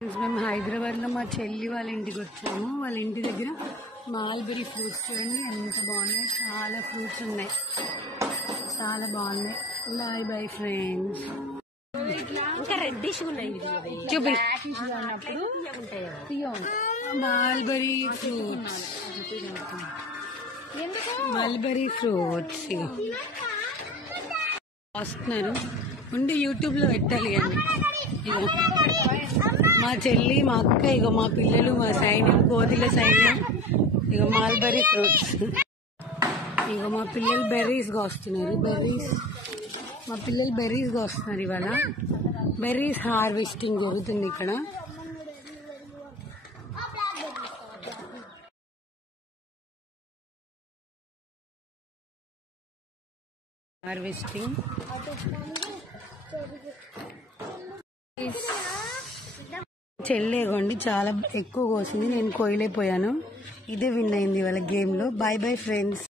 మేము హైదరాబాద్లో మా చెల్లి వాళ్ళ ఇంటికి వచ్చాము. వాళ్ళ ఇంటి దగ్గర మాల్బెరీ ఫ్రూట్స్ చూడండి ఎంత బాగున్నాయి. చాలా ఫ్రూట్స్ ఉన్నాయి, చాలా బాగున్నాయి. Bye friends. ఇంకా రెడ్డిష్ ఉన్నాయి చూపి అన్నప్పుడు మల్బరీ ఫ్రూట్స్, మల్బరీ ఫ్రూట్స్ వస్తున్నారు. ఉండి యూట్యూబ్లో పెట్టాలి అని. ఇగో మా చెల్లి, మా అక్క, ఇగో మా పిల్లలు, మా సైన్యం, కోదిల సైన్యం. ఇగో మల్బరీ ఫ్రూట్స్. ఇగో మా పిల్లలు బెర్రీస్గా వస్తున్నారు. మా పిల్లలు బెర్రీస్గా వస్తున్నారు. ఇవాళ బెర్రీస్ హార్వెస్టింగ్ జరుగుతుంది ఇక్కడ. హార్వెస్టింగ్ చెల్లేగోండి చాలా ఎక్కువ కోసింది, నేను కోయలేకపోయాను. ఇదే విన్ అయింది వాళ్ళ గేమ్ లో. Bye friends.